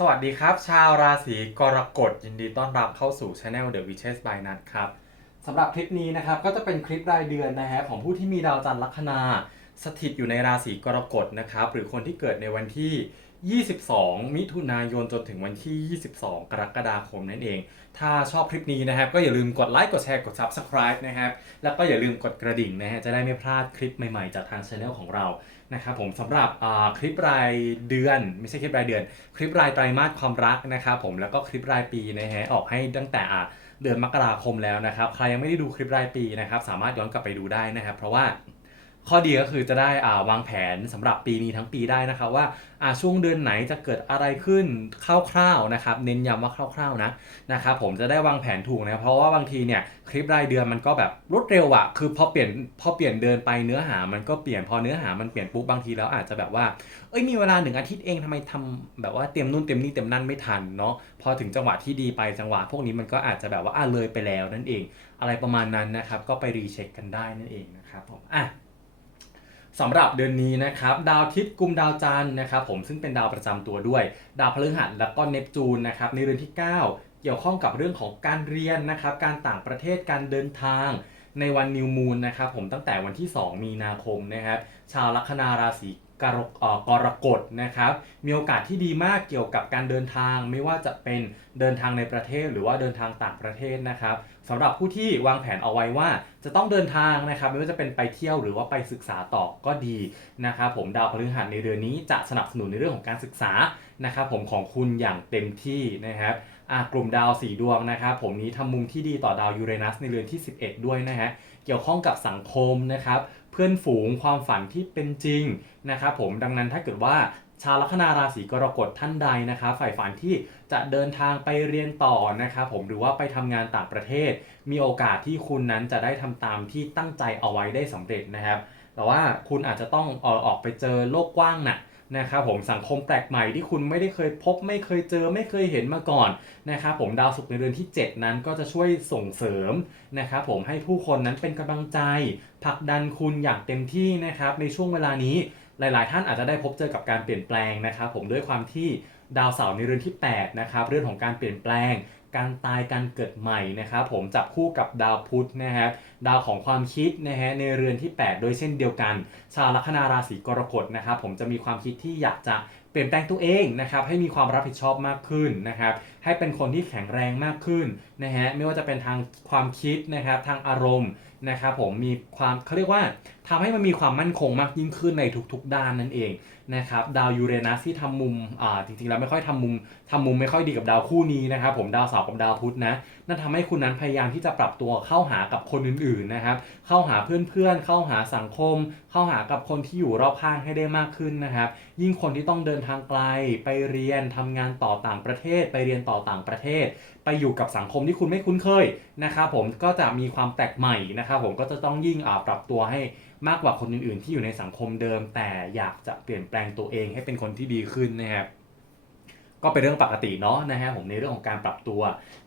สวัสดีครับ ชาวราศีกรกฎยินดีต้อนรับเข้าสู่ Channel The Witches by Nat ครับสำหรับคลิปนี้นะครับก็จะเป็นคลิปรายเดือนนะฮะของผู้ที่มีดาวจันทร์ลัคนา สถิตอยู่ในราศีกรกฎนะครับหรือคนที่เกิดในวันที่ 22 มิถุนายนจนถึงวันที่ 22 กรกฎาคมนั่นเอง ถ้าชอบคลิปนี้นะครับ ก็อย่าลืมกดไลค์ กดแชร์ กด Subscribe นะครับ แล้วก็อย่าลืมกดกระดิ่งนะฮะ จะได้ไม่พลาดคลิปใหม่ๆ จากทาง Channel ของเรา นะครับผมสำหรับคลิปรายเดือน ไม่ใช่คลิปรายเดือน คลิปรายไตรมาสความรักนะครับผม แล้วก็คลิปรายปีนะฮะ ออกให้ตั้งแต่เดือนมกราคมแล้วนะครับ ใครยังไม่ได้ดูคลิปรายปีนะครับ สามารถย้อนกลับไปดูได้นะครับ เพราะว่า ข้อดีก็คือจะได้อ่าวางแผนสำหรับปีนี้ทั้งปีได้นะครับว่าอ่าช่วงเดือนไหนจะเกิดอะไรขึ้นคร่าวๆนะครับเน้นย้ำว่าคร่าวๆนะนะครับผมจะได้วางแผนถูกนะเพราะว่าบางทีเนี่ยคลิปรายเดือนมันก็แบบรวดเร็วอะคือพอเปลี่ยนพอเปลี่ยนเดินไปเนื้อหามันก็เปลี่ยนพอเนื้อหามันเปลี่ยนปุ๊บบางทีแล้วอาจจะแบบว่าเอ้ยมีเวลาหนึ่งอาทิตย์เองทำไมทำแบบว่าเตรียมนู่นเตรียมนี่เตรียมนั่นไม่ทันเนาะพอถึงจังหวะที่ดีไปจังหวะพวกนี้มันก็อาจจะแบบว่าอะเลยไปแล้วนั่นเอง อะไรประมาณนั้นนะครับก็ไปรีเช็คกันได้นั่นเองนะครับผมอะ สำหรับเดือนนี้นะครับดาวทิตย์กุมดาวจันทร์นะครับผมซึ่งเป็นดาวประจำตัวด้วย ดาวพฤหัสแล้วก็เนปจูนนะครับในเดือนที่ 9 เกี่ยวข้องกับเรื่องของการเรียนนะครับการต่างประเทศการเดินทาง ในวันนิวมูนนะครับผมตั้งแต่วันที่ 2 มีนาคมนะครับชาวลัคนาราศีกรกกรกฎนะครับมีโอกาสที่ดีมากเกี่ยวกับการเดินทาง ไม่ว่าจะเป็นเดินทางในประเทศหรือว่าเดินทางต่างประเทศนะครับ สำหรับผู้ที่วางแผนเอาไว้ว่าจะต้องเดินทางนะครับไม่ว่าจะเป็นไปเที่ยวหรือว่าไปศึกษาต่อก็ดีนะครับผมดาวพฤหัสในเดือนนี้จะสนับสนุนในเรื่องของการศึกษานะครับผมของคุณอย่างเต็มที่นะครับกลุ่มดาวสีดวงนะครับผมนี้ทำมุมที่ดีต่อดาวยูเรนัสในเรือนที่ 11 ด้วยนะฮะเกี่ยวข้องกับสังคมนะครับเพื่อนฝูงความฝันที่เป็นจริงนะครับผมดังนั้นถ้าเกิดว่า ชาวลัคนาราศีกรกฎท่านใดนะครับฝ่ายฝันที่จะเดินทางไปเรียนต่อนะครับผมหรือว่าไปทำงานต่างประเทศ มีโอกาสที่คุณนั้นจะได้ทำตามที่ตั้งใจเอาไว้ได้สำเร็จนะครับ แต่ว่าคุณอาจจะต้องเออออกไปเจอโลกกว้างน่ะนะครับผมสังคมแปลกใหม่ที่คุณไม่ได้เคยพบ ไม่เคยเจอไม่เคยเห็นมาก่อนนะครับผมดาวศุกร์ในเรือนที่ 7 นั้นก็จะช่วยส่งเสริมนะครับผมให้ผู้คนนั้นเป็นกำลังใจผลักดันคุณอย่างเต็มที่นะครับในช่วงเวลานี้ หลาย ๆ ท่านอาจจะได้พบเจอกับการเปลี่ยนแปลงนะครับผมด้วยความที่ดาวเสาร์ในเรือนที่8นะครับเรื่องของการเปลี่ยนแปลง การตายการเกิดใหม่นะครับผมจับคู่กับดาวพุธนะฮะดาวของความคิดนะฮะในเรือนที่ 8 โดยเช่นเดียวกัน ชาวลัคนาราศีกรกฎนะครับผมจะมีความคิดที่อยากจะเปลี่ยนแปลงตัวเองนะครับให้มีความรับผิดชอบมากขึ้นนะครับ ให้เป็นคนที่แข็งแรงมากขึ้นนะฮะไม่ว่าจะเป็นทางความคิดนะครับทางอารมณ์นะครับผมมีความเขาเรียกว่าทำให้มันมีความมั่นคงมากยิ่งขึ้นในทุกๆด้านนั่นเองนะครับดาวยูเรนัสที่ทำมุมอ่าจริงๆแล้วไม่ค่อยทำมุมทำมุมไม่ค่อยดีกับดาวคู่นี้นะครับผมดาวเสาร์กับดาวพุธนะนั่นทำให้คุณนั้นพยายามที่จะปรับตัวเข้าหากับคนอื่นๆนะครับเข้าหาเพื่อนๆ เข้าหาสังคม เข้าหากับคนที่อยู่รอบข้างให้ได้มากขึ้นนะครับยิ่งคนที่ต้องเดินทางไกลไปเรียนทำงานต่อต่างประเทศไปเรียนต่อาต่างประเทศ ไปอยู่กับสังคมที่คุณไม่คุ้นเคยนะครับผมก็จะมีความแปลกใหม่นะครับผมก็จะต้องยิ่งปรับตัวให้มากกว่าคนอื่นๆ ที่อยู่ในสังคมเดิม แต่อยากจะเปลี่ยนแปลงตัวเองให้เป็นคนที่ดีขึ้นนะครับ ก็เป็นเรื่องปกติเนาะนะฮะผมในเรื่องของการปรับตัว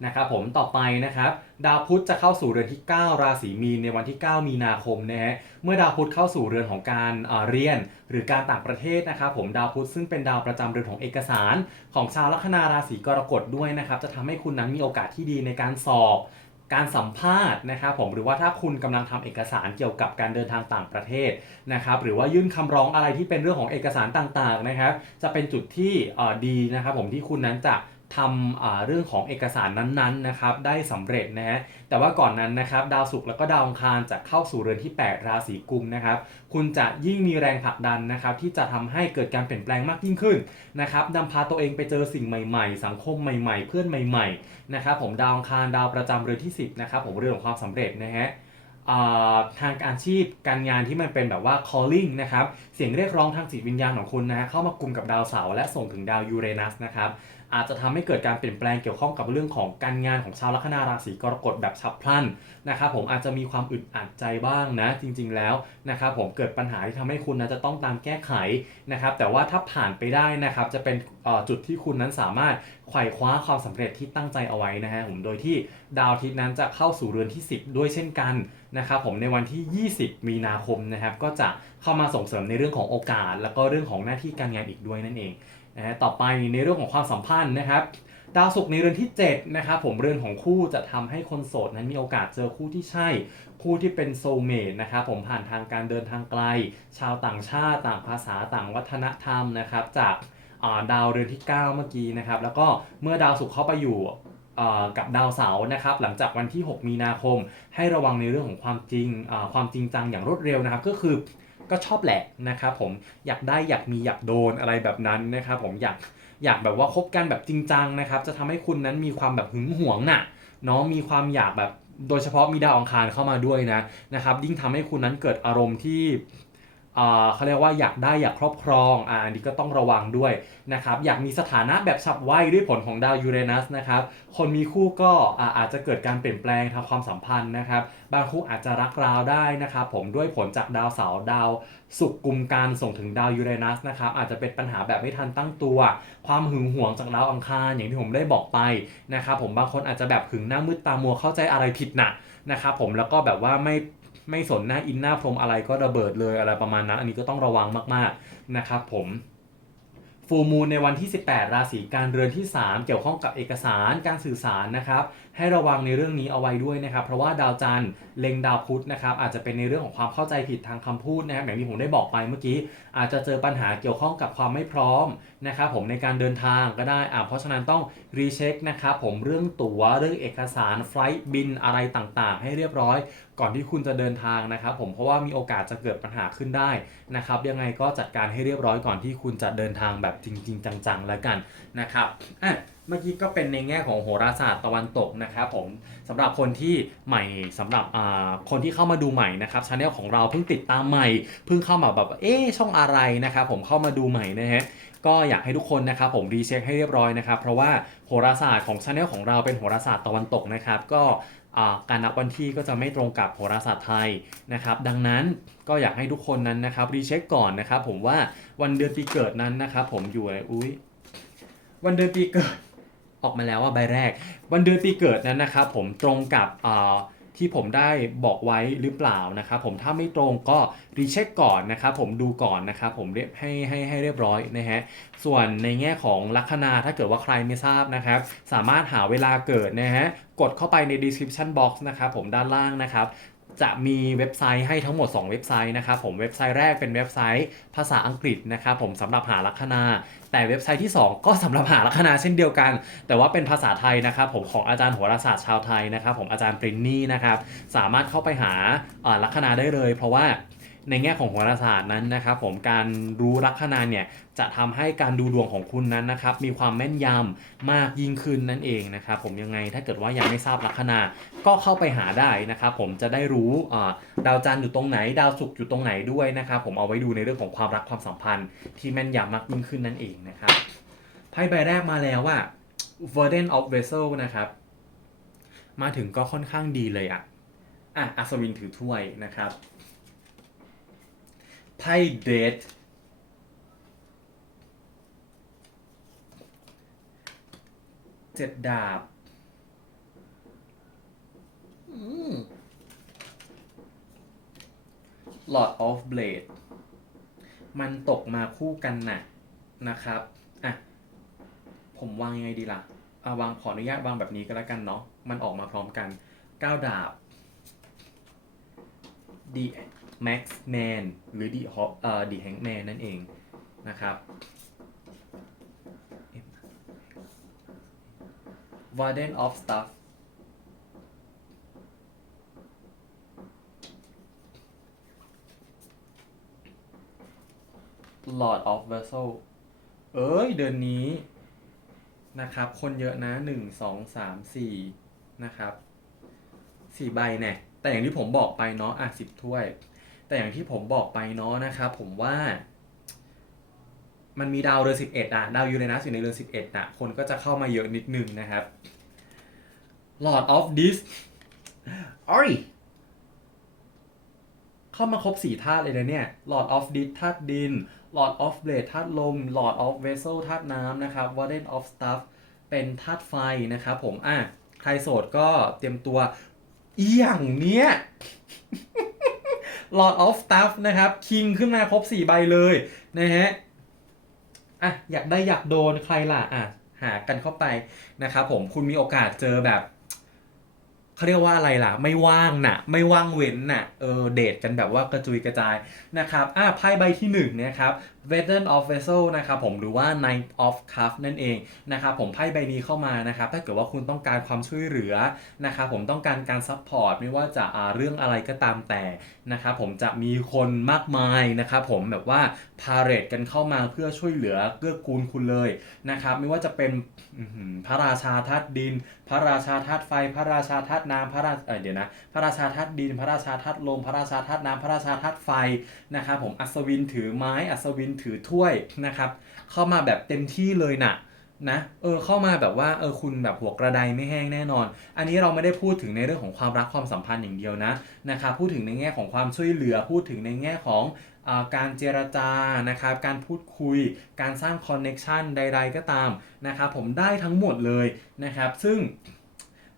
นะครับผมต่อไปนะครับดาวพุธจะเข้าสู่เรือนที่ 9 ราศีมีนในวันที่ 9 มีนาคมนะฮะเมื่อดาวพุธเข้าสู่เรือนของการเอ่อเรียน หรือการต่างประเทศนะครับผมดาวพุธซึ่งเป็นดาวประจำเรือนของเอกสาร ของชาวลัคนาราศีกรกฎด้วยนะครับจะทำให้คุณนั้นมีโอกาสที่ดีในการสอบ การสัมภาษณ์นะครับผมหรือว่าถ้าคุณกำลังทำเอกสารเกี่ยวกับการเดินทางต่างประเทศนะครับหรือว่ายื่นคำร้องอะไรที่เป็นเรื่องของเอกสารต่างๆนะครับจะเป็นจุดที่ดีนะครับผมที่คุณนั้นจะ ทำเรื่องของเอกสารนั้นๆนะครับได้สำเร็จนะฮะแต่ว่าก่อนนั้นนะครับดาวศุกร์แล้วก็ดาวอังคารจะเข้าสู่เรือนที่ 8 ราศีกุมนะครับคุณจะยิ่งมีแรงผลักดันนะครับที่จะทำให้เกิดการเปลี่ยนแปลงมากยิ่งขึ้นนะครับนำพาตัวเองไปเจอสิ่งใหม่ๆ สังคมใหม่ๆ เพื่อนใหม่ๆนะครับผมดาวอังคารดาวประจำเรือนที่ 10นะครับผมเรื่องของความสำเร็จนะฮะทางอาชีพการงานที่มันเป็นแบบว่า calling นะครับ เสียงเรียกร้องทางจิตวิญญาณของคุณนะฮะเข้ามากลุ่มกับดาวเสาร์และส่งถึงดาวยูเรนัสนะครับ อาจจะทำให้เกิดการเปลี่ยนแปลงเกี่ยวข้องกับเรื่องของการงานของชาวลัคนาราศีกรกฎแบบฉับพลันนะครับผมอาจจะมีความอึดอัดใจบ้างนะจริง ๆ แล้วนะครับผมเกิดปัญหาที่ทำให้คุณนะจะต้องตามแก้ไขนะครับแต่ว่าถ้าผ่านไปได้นะครับจะเป็นจุดที่คุณนั้นสามารถไขว่คว้าความสำเร็จที่ตั้งใจเอาไว้นะฮะผมโดยที่ดาวอาทิตย์นั้นจะเข้าสู่เรือนที่ 10 ด้วยเช่นกันนะครับผมในวันที่ 20 มีนาคมนะครับก็จะเข้ามาส่งเสริมในเรื่องของโอกาส แล้วก็เรื่องของหน้าที่การงานอีกด้วยนั่นเอง นะต่อไปในเรื่องของความสัมพันธ์นะครับ ดาวศุกร์ในเรือนที่7นะครับผมเรือนของคู่จะทำให้คนโสดนั้นมีโอกาสเจอคู่ที่ใช่ คู่ที่เป็นโซเมตนะครับผมผ่านทางการเดินทางไกล ชาวต่างชาติต่างภาษาต่างวัฒนธรรมนะครับ จากาดาวเรือนที่ 9 เมื่อกี้นะครับ แล้วก็เมื่อดาวศุกร์เข้าไปอยู่กับดาวเสาร์นะครับหลังจากวันที่ 6 มีนาคม ให้ระวังในเรื่องของความจริงความจริงจังอย่างรวดเร็วนะครับ ก็คือ ก็ชอบแหละนะครับผมอยากได้อยากมีอยากโดนอะไรแบบนั้นนะครับผมอยากอยากแบบว่าคบกันแบบจริงจังนะครับจะทำให้คุณนั้นมีความแบบหึงหวงน่ะเนาะมีความอยากแบบโดยเฉพาะมีดาวอังคารเข้ามาด้วยนะนะครับยิ่งทำให้คุณนั้นเกิดอารมณ์ที่ เขาเรียกว่าอยากได้อยากครอบครองอ่าอันนี้ก็ต้องระวังด้วยนะครับอยากมีสถานะแบบฉับไวด้วยผลของดาวยูเรนัสนะครับคนมีคู่ก็อาจจะเกิดการเปลี่ยนแปลงทางความสัมพันธ์นะครับ บางคู่อาจจะรักราวได้นะครับผมด้วยผลจากดาวเสาร์ดาวศุกร์กุมการส่งถึงดาวยูเรนัสนะครับอาจจะเป็นปัญหาแบบไม่ทันตั้งตัว ความหึงหวงจากดาวอังคารอย่างที่ผมได้บอกไปนะครับผมบางคนอาจจะแบบหึงหน้ามืดตามัวเข้าใจอะไรผิดหนักนะครับผมแล้วก็แบบว่าไม่ ไม่สนหน้าอินหน้าพรมอะไรก็ระเบิดเลยอะไรประมาณนั้นอันนี้ก็ต้องระวังมากๆนะครับผมฟูมูลในวันที่ 18 ราศีการเรือนที่ 3 เกี่ยวข้องกับเอกสารการสื่อสารนะครับ ให้ระวังในเรื่องนี้เอาไว้ด้วยนะครับ เพราะว่าดาวจันทร์เล็งดาวพุธนะครับอาจจะเป็นในเรื่องของความเข้าใจผิดทางคำพูดนะครับอย่างที่ผมได้บอกไปเมื่อกี้ อาจจะเจอปัญหาเกี่ยวข้องกับความไม่พร้อมนะครับผมในการเดินทางก็ได้อ่าเพราะฉะนั้นต้องรีเช็คนะครับผมเรื่องตั๋วเรื่องเอกสารไฟล์บินอะไรต่างๆ ให้เรียบร้อย ก่อนที่คุณจะเดินทางนะครับผมเพราะว่ามีโอกาสจะเกิดปัญหาขึ้นได้นะครับยังไงก็จัดการให้เรียบร้อยก่อนที่คุณจะเดินทางแบบจริง ๆ จังๆแล้วกันนะครับอะ เมื่อกี้ก็เป็นในแง่ของโหราศาสตร์ตะวันตกนะครับผมสำหรับคนที่ใหม่สำหรับคนที่เข้ามาดูใหม่นะครับช anel ของเราเพิ่งติดตามใหม่ เพิ่งเข้ามาแบบเอ๊ช่องอะไรนะครับผมเข้ามาดูใหม่นะฮะก็อยากให้ทุกคนนะครับผมรีเช็คให้เรียบร้อยนะครับเพราะว่าโหราศาสตร์ของช anel ของเราเป็นโหราศาสตร์ตะวันตกนะครับก็การนับวันที่ก็จะไม่ตรงกับโหราศาสตร์ไทยนะครับ ดังนั้นก็อยากให้ทุกคนนั้นนะครับรีเช็คก่อนนะครับ ผมว่าวันเดือนปีเกิดนั้นนะครับ ผมอยู่อุ้ยวันเดือนปีเกิด ออกมาแล้วว่าใบแรก วันเดือนปีเกิดนั้นนะครับผมตรงกับที่ผมได้บอกไว้หรือเปล่านะครับผมถ้าไม่ตรงก็รีเช็คก่อนนะครับผมดูก่อนนะครับผมเรียบให้ให้ให้เรียบร้อยนะฮะส่วนในแง่ของลัคนาถ้าเกิดว่าใครไม่ทราบนะครับสามารถหาเวลาเกิดนะฮะกดเข้าไปใน description box นะครับผมด้านล่างนะครับ จะมีเว็บไซต์ให้ทั้งหมด 2 เว็บไซต์นะครับผมเว็บไซต์แรกเป็นเว็บไซต์ภาษาอังกฤษนะครับผมสำหรับหาลัคนา แต่เว็บไซต์ที่ 2 ก็สำหรับหาลัคนาเช่นเดียวกัน แต่ว่าเป็นภาษาไทยนะครับผมของอาจารย์โหราศาสตร์ชาวไทยนะครับผมอาจารย์ปรินนี่นะครับสามารถเข้าไปหาลัคนาได้เลย เพราะว่า ในแง่ของโหราศาสตร์นั้นนะครับผมการรู้ลัคนาเนี่ยจะทำให้การดูดวงของคุณนั้นนะครับมีความแม่นยำมากยิ่งขึ้นนั่นเองนะครับผมยังไงถ้าเกิดว่ายังไม่ทราบลัคนาก็เข้าไปหาได้นะครับผมจะได้รู้อ่าดาวจันทร์อยู่ตรงไหน ดาวศุกร์อยู่ตรงไหนด้วยนะครับผมเอาไว้ดูในเรื่องของความรักความสัมพันธ์ที่แม่นยำมากยิ่งขึ้นนั่นเองนะครับไพ่ใบแรกมาแล้วว่า Warden of Vessel นะครับ มาถึงก็ค่อนข้างดีเลยอะอะอัศวินถือถ้วยนะครับ ไพ่เดทเจ็ดดาบ Lord of Blade มันตกมาคู่กันน่ะนะครับ อะ ผมวางยังไงดีล่ะอะวางขออนุญาตวางแบบนี้ก็แล้วกันเนาะ มันออกมาพร้อมกัน 9 ดาบ The Max Man หรือ The Hop เอ่อ The Hangman นั่นเองนะครับ Warden of Stuff Lord of Vessel เอ้ย เดือนนี้นะครับ คนเยอะนะหนึ่งสองสามสี่นะครับสี่ใบเนี่ยแต่อย่างที่ผมบอกไปเนาะอะสิบถ้วย แต่อย่างที่ผมบอกไปเนาะนะครับผมว่า มันมีดาวเรือนสิบเอ็ดอะดาวยูเรนัสอยู่ในเรือนสิบเอ็ดอะคนก็จะเข้ามาเยอะนิดนึงนะครับ Lord of this ออยเข้ามาครบสี่ธาตุเลยนะเนี่ย Lord of this ธาตุดิน Lord of Blade ธาตุลม Lord of Vessel ธาตุน้ำนะครับ Warden of Stuff เป็นธาตุไฟนะครับผมอะใครโสดก็เตรียมตัวเอียงเนี้ย Lord of Stuff นะครับคิงขึ้นมาครบ 4 ใบเลยนะฮะอะอยากได้อยากโดนใครล่ะอะหากันเข้าไปนะครับผมคุณมีโอกาสเจอแบบ เขาเรียกว่าอะไรล่ะ ไม่ว่างน่ะ ไม่ว่างเว้นน่ะเออเดทกันแบบว่ากระจุยกระจายนะครับอะไพ่ใบที่หนึ่งนะครับ Veteran of Vessel นะครับผมหรือว่า Knight of Cup นั่นเองนะครับผมไพ่ใบนี้เข้ามานะครับถ้าเกิดว่าคุณต้องการความช่วยเหลือนะครับผมต้องการการซัพพอร์ตไม่ว่าจะอ่าเรื่องอะไรก็ตามแต่นะครับผมจะมีคนมากมายนะครับผมแบบว่า พาเรตกันเข้ามาเพื่อช่วยเหลือเกื้อกูลคุณเลยนะครับ ไม่ว่าจะเป็นพระราชาธาตุดิน พระราชาธาตุไฟ พระราชาธาตุน้ำพระราเออเดี๋ยวนะพระราชาธาตุดิน พระราชาธาตุลม พระราชาธาตุน้ำพระราชาธาตุไฟนะครับผมอัศวินถือไม้อัศวินถือถ้วยนะครับ เข้ามาแบบเต็มที่เลยน่ะ นะ เออ เข้ามาแบบว่า เออ คุณแบบหัวกระไดไม่แห้งแน่นอน อันนี้เราไม่ได้พูดถึงในเรื่องของความรักความสัมพันธ์อย่างเดียวนะ นะครับ พูดถึงในแง่ของความช่วยเหลือ พูดถึงในแง่ของอาการเจรจา นะครับ การพูดคุย การสร้างคอนเน็ชันใด ๆ ก็ตาม นะครับ ผมได้ทั้งหมดเลยนะครับ ซึ่ง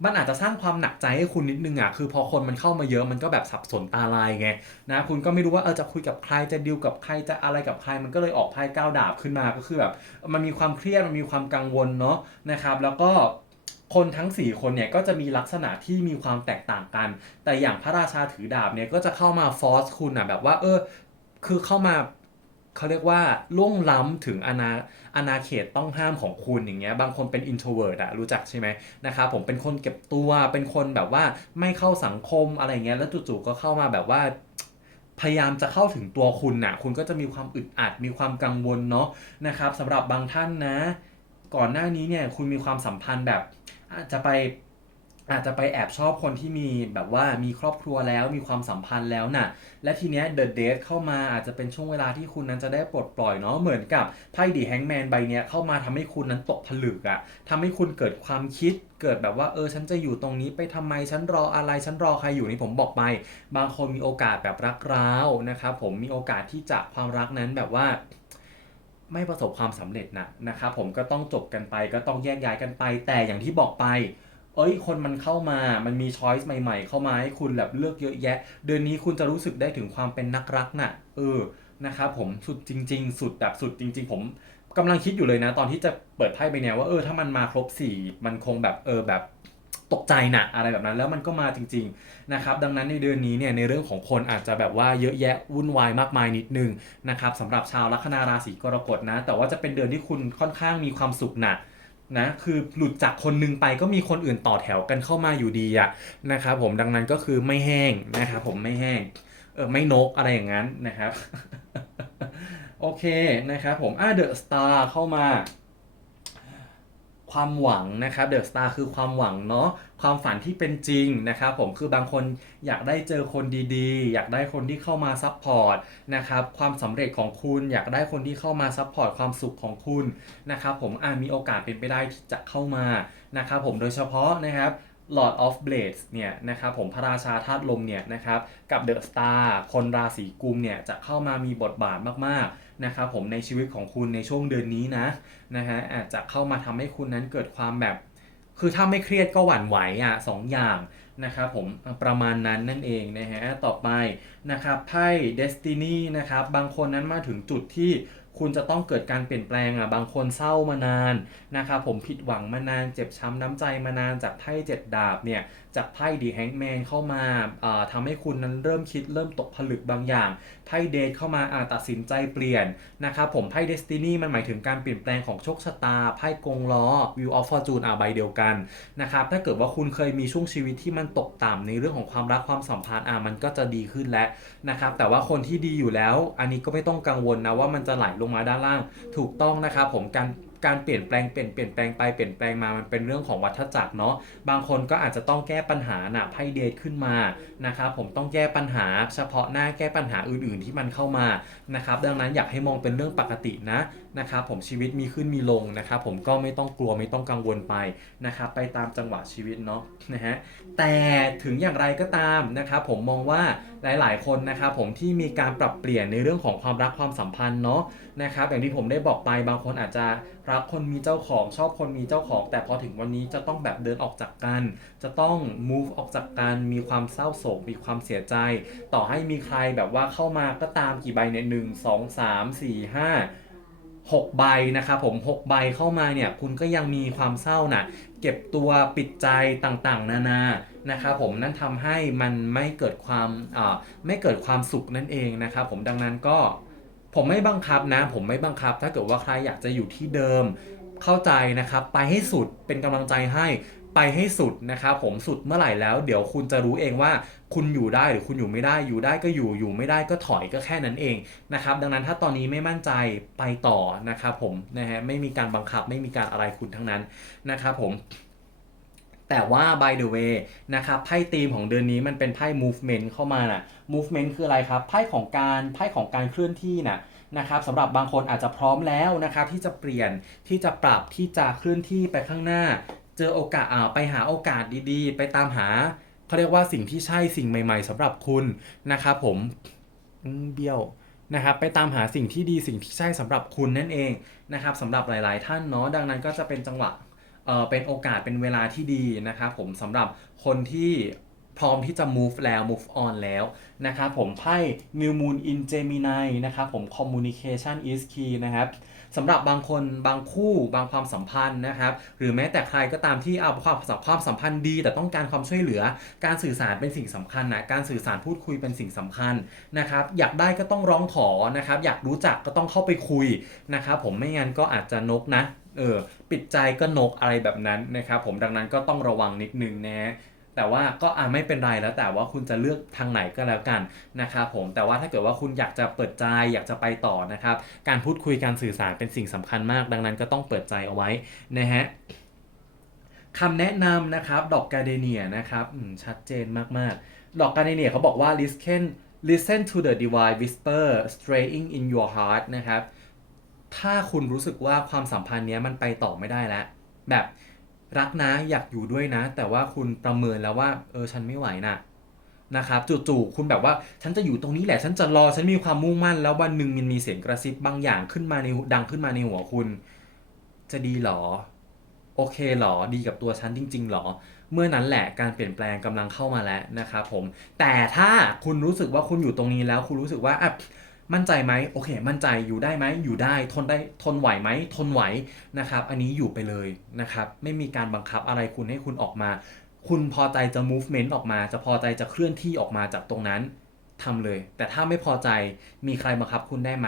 มันอาจจะสร้างความหนักใจให้คุณนิดนึงอะคือพอคนมันเข้ามาเยอะมันก็แบบสับสนตาลายไงนะคุณก็ไม่รู้ว่าเออจะคุยกับใครจะดิวกับใครจะอะไรกับใคร มันก็เลยออกไพ่ก้าวดาบขึ้นมาก็คือแบบมันมีความเครียดมันมีความกังวลเนาะนะครับ แล้วก็คนทั้ง 4 คนเนี่ยก็จะมีลักษณะที่มีความแตกต่างกัน แต่อย่างพระราชาถือดาบเนี่ยก็จะเข้ามาฟอร์สคุณอะแบบว่าเออคือเข้ามา เขาเรียกว่าล่วงล้ำถึงอาณาอาณาเขตต้องห้ามของคุณอย่างเงี้ยบางคนเป็น introvert อะรู้จักใช่ไหมนะครับผมเป็นคนเก็บตัวเป็นคนแบบว่าไม่เข้าสังคมอะไรเงี้ยแล้วจู่ๆก็เข้ามาแบบว่าพยายามจะเข้าถึงตัวคุณน่ะ คุณก็จะมีความอึดอัด มีความกังวลเนาะนะครับสำหรับบางท่านนะ ก่อนหน้านี้เนี่ยคุณมีความสัมพันธ์แบบอาจจะไป อาจจะไปแอบชอบคนที่มีแบบว่ามีครอบครัวแล้วมีความสัมพันธ์แล้วน่ะ และทีเนี้ยเดอะเดทเข้ามาอาจจะเป็นช่วงเวลาที่คุณนั้นจะได้ปลดปล่อยเนาะเหมือนกับไพ่ดีแฮงแมนใบเนี้ยเข้ามาทำให้คุณนั้นตกผลึกอะทำให้คุณเกิดความคิดเกิดแบบว่าเออฉันจะอยู่ตรงนี้ไปทำไมฉันรออะไรฉันรอใครอยู่นี่ผมบอกไป บางคนมีโอกาสแบบรักร้าวนะครับผมมีโอกาสที่จะความรักนั้นแบบว่าไม่ประสบความสำเร็จนะนะครับผมก็ต้องจบกันไปก็ต้องแยกย้ายกันไป แต่อย่างที่บอกไป เอ้ยคนมันเข้ามา มันมีช้อยส์ใหม่ ๆ เข้ามาให้คุณแบบเลือกเยอะแยะ เดือนนี้คุณจะรู้สึกได้ถึงความเป็นนักรักน่ะ เออ นะครับผมสุดจริง ๆ สุดแบบสุดจริง ๆ ผมกำลังคิดอยู่เลยนะ ตอนที่จะเปิดไพ่ไปเนี่ยว่าเออถ้ามันมาครบสี่มันคงแบบเออแบบตกใจนะอะไรแบบนั้นแล้วมันก็มาจริงๆนะครับดังนั้นในเดือนนี้เนี่ยในเรื่องของคนอาจจะแบบว่าเยอะแยะวุ่นวายมากมายนิดนึงนะครับสำหรับชาวลัคนาราศีกรกฎนะ แต่ว่าจะเป็นเดือนที่คุณค่อนข้างมีความสุขหนัก นะคือหลุดจากคนหนึงไปก็มีคนอื่นต่อแถวกันเข้ามาอยู่ดีอะนะครับผมดังนั้นก็คือไม่แห้งนะครับผมไม่แห้งเออไม่นกอะไรอย่างนั้นนะครับ โอเคนะครับผมอ่าเดอะสตาร์เข้ามา ความหวังนะครับเดอะสตาร์คือความหวังเนาะความฝันที่เป็นจริงนะครับผมคือบางคนอยากได้เจอคนดีๆ อยากได้คนที่เข้ามาซัพพอร์ตนะครับความสำเร็จของคุณอยากได้คนที่เข้ามาซัพพอร์ตความสุขของคุณนะครับผมอาจมีโอกาสเป็นไปได้ที่จะเข้ามานะครับผมโดยเฉพาะนะครับ Lord of Blades เนี่ยนะครับผมพระราชาธาตุลมเนี่ยนะครับกับ The Star คนราศีกุมเนี่ยจะเข้ามามีบทบาทมากๆ นะครับผมในชีวิตของคุณในช่วงเดือนนี้นะนะฮะอาจจะเข้ามาทำให้คุณนั้นเกิดความแบบ คือถ้าไม่เครียดก็หวั่นไหวอะสองอย่างนะครับผมประมาณนั้นนั่นเองนะฮะต่อไปนะครับไพ่ Destiny นะครับบางคนนั้นมาถึงจุดที่คุณจะต้องเกิดการเปลี่ยนแปลงอะบางคนเศร้ามานานนะครับผมผิดหวังมานานเจ็บช้ำน้ำใจมานานจากไพ่เจ็ดดาบเนี่ยจากไพ่ดีแฮงแมนเข้ามาอ่าทำให้คุณนั้นเริ่มคิดเริ่มตกผลึกบางอย่างไพ่เดทเข้ามาอาตัดสินใจเปลี่ยนนะครับผมไพ่ Destiny มันหมายถึงการเปลี่ยนแปลงของโชคชะตาไพ่กงล้อ Wheel of Fortune อ่าใบเดียวกันนะครับถ้าเกิดว่าคุณเคยมีช่วงชีวิตที่มันตกต่ำในเรื่องของความรักความสัมพันธ์อะมันก็จะดีขึ้นแล้วนะครับแต่ว่าคนที่ดีอยู่แล้ว อันนี้ก็ไม่ต้องกังวลนะว่ามันจะไหลลงมาด้านล่าง ถูกต้องนะครับผมการการเปลี่ยนแปลงเปลี่ยนเปลี่ยนแปลงไปเปลี่ยนแปลงมามันเป็นเรื่องของวัฏจักรเนาะบางคนก็อาจจะต้องแก้ปัญหาหนะไพ่เดทขึ้นมานะครับผมต้องแก้ปัญหาเฉพาะหน้าแก้ปัญหาอื่นๆ ที่มันเข้ามานะครับดังนั้นอยากให้มองเป็นเรื่องปกตินะ นะครับผมชีวิตมีขึ้นมีลงนะครับผมก็ไม่ต้องกลัวไม่ต้องกังวลไปนะครับไปตามจังหวะชีวิตเนาะนะฮะแต่ถึงอย่างไรก็ตามนะครับผมมองว่าหลาย ๆ คนนะครับผมที่มีการปรับเปลี่ยนในเรื่องของความรักความสัมพันธ์เนาะนะครับอย่างที่ผมได้บอกไปบางคนอาจจะรักคนมีเจ้าของชอบคนมีเจ้าของ แต่พอถึงวันนี้จะต้องแบบเดินออกจากกัน จะต้อง move ออกจากกันมีความเศร้าโศกมีความเสียใจ ต่อให้มีใครแบบว่าเข้ามาก็ตามกี่ใบเนี่ยหนึ่งสองสามสี่ห้า 6 ใบนะครับผม 6 ใบเข้ามาเนี่ยคุณก็ยังมีความเศร้านะเก็บตัวปิดใจต่างๆ นานานะครับผมนั่นทำให้มันไม่เกิดความไม่เกิดความสุขนั่นเองนะครับผมดังนั้นก็ผมไม่บังคับนะ ผมไม่บังคับ ถ้าเกิดว่าใครอยากจะอยู่ที่เดิมเข้าใจนะครับ ไปให้สุดเป็นกำลังใจให้ ไปให้สุดนะครับผมสุดเมื่อไหร่แล้ว เดี๋ยวคุณจะรู้เองว่าคุณอยู่ได้หรือคุณอยู่ไม่ได้อยู่ได้ก็อยู่อยู่ไม่ได้ก็ถอยก็แค่นั้นเองนะครับดังนั้นถ้าตอนนี้ไม่มั่นใจไปต่อนะครับผมนะฮะไม่มีการบังคับไม่มีการอะไรคุณทั้งนั้นนะครับผมแต่ว่า by the way นะครับไพ่ธีมของเดือนนี้มันเป็นไพ่ movement เข้ามาน่ะ movement คืออะไรครับไพ่ของการไพ่ของการเคลื่อนที่น่ะนะครับสำหรับบางคนอาจจะพร้อมแล้วนะครับที่จะเปลี่ยนที่จะปรับที่จะเคลื่อนที่ไปข้างหน้า จอโอกาสอ่าไปหาโอกาสดีๆ ไปตามหาเขาเรียกว่าสิ่งที่ใช่สิ่งใหม่ ๆสำหรับคุณนะครับผมเบี้ยวนะครับไปตามหาสิ่งที่ดีสิ่งที่ใช่สำหรับคุณนั่นเองนะครับสำหรับหลาย ๆ ท่านเนาะดังนั้นก็จะเป็นจังหวะเอ่อเป็นโอกาสเป็นเวลาที่ดีนะครับผมสำหรับคนที่พร้อมที่จะ move แล้ว move on แล้วนะครับผมไพ่ New Moon in Gemini นะครับผม communication is key นะครับ สำหรับบางคนบางคู่บางความสัมพันธ์นะครับ หรือแม้แต่ใครก็ตามที่เอาความความสัมพันธ์ดี แต่ต้องการความช่วยเหลือ การสื่อสารเป็นสิ่งสำคัญนะการสื่อสารพูดคุยเป็นสิ่งสำคัญนะครับ อยากได้ก็ต้องร้องขอนะครับ อยากรู้จักก็ต้องเข้าไปคุยนะครับ ผมไม่งั้นก็อาจจะนกนะเออปิดใจก็นกอะไรแบบนั้นนะครับ ผมดังนั้นก็ต้องระวังนิดนึงนะ แต่ว่าก็อ่าไม่เป็นไรแล้วแต่ว่าคุณจะเลือกทางไหนก็แล้วกันนะครับผมแต่ว่าถ้าเกิดว่าคุณอยากจะเปิดใจอยากจะไปต่อนะครับ การพูดคุยการสื่อสารเป็นสิ่งสำคัญมาก ดังนั้นก็ต้องเปิดใจเอาไว้นะฮะคำแนะนำนะครับ ดอกกาเดเนียนะครับชัดเจนมาก ๆ ดอกกาเดเนียเขาบอกว่า listen listen to the divine whisper straying in your heart นะครับ ถ้าคุณรู้สึกว่าความสัมพันธ์เนี้ยมันไปต่อไม่ได้แล้ว แบบ รักนะอยากอยู่ด้วยนะ แต่ว่าคุณประเมินแล้วว่า เออฉันไม่ไหวนะนะครับจู่ๆคุณแบบว่าฉันจะอยู่ตรงนี้แหละ ฉันจะรอฉันมีความมุ่งมั่น แล้ววันหนึ่งมันมีเสียงกระซิบบางอย่างขึ้นมาในหูดังขึ้นมาในหัวคุณ จะดีหรอ โอเคหรอดีกับตัวฉันจริง ๆหรอ เมื่อนั้นแหละการเปลี่ยนแปลงกำลังเข้ามาแล้วนะครับผมแต่ถ้าคุณรู้สึกว่าคุณอยู่ตรงนี้แล้ว คุณรู้สึกว่าอะ มั่นใจไหมโอเค มั่นใจอยู่ได้ไหมอยู่ได้ทนได้ทนไหวไหมทนไหวนะครับ อันนี้อยู่ไปเลยนะครับ ไม่มีการบังคับอะไรคุณให้คุณออกมา คุณพอใจจะ movement ออกมา จะพอใจจะเคลื่อนที่ออกมาจากตรงนั้นทำเลย แต่ถ้าไม่พอใจมีใครบังคับคุณได้ไหม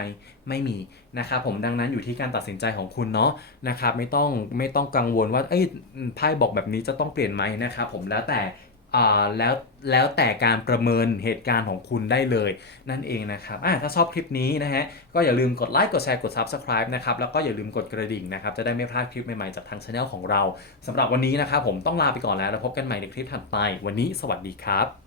ไม่มีนะครับผมดังนั้นอยู่ที่การตัดสินใจของคุณเนาะนะครับ ไม่ต้องไม่ต้องกังวลว่าเอ้ยไพ่บอกแบบนี้จะต้องเปลี่ยนไหมนะครับผมแล้วแต่ แล้วแล้วแต่การประเมินเหตุการณ์ของคุณได้เลยนั่นเองนะครับถ้าชอบคลิปนี้นะฮะก็อย่าลืมกดไลค์กดแชร์กด Subscribe นะครับแล้วก็อย่าลืมกดกระดิ่งนะครับจะได้ไม่พลาดคลิปใหม่ๆจากทางช anel ของเราสำหรับวันนี้นะครับผมต้องลาไปก่อนแล้วแล้วพบกันใหม่ในคลิปถัดไป วันนี้สวัสดีครับ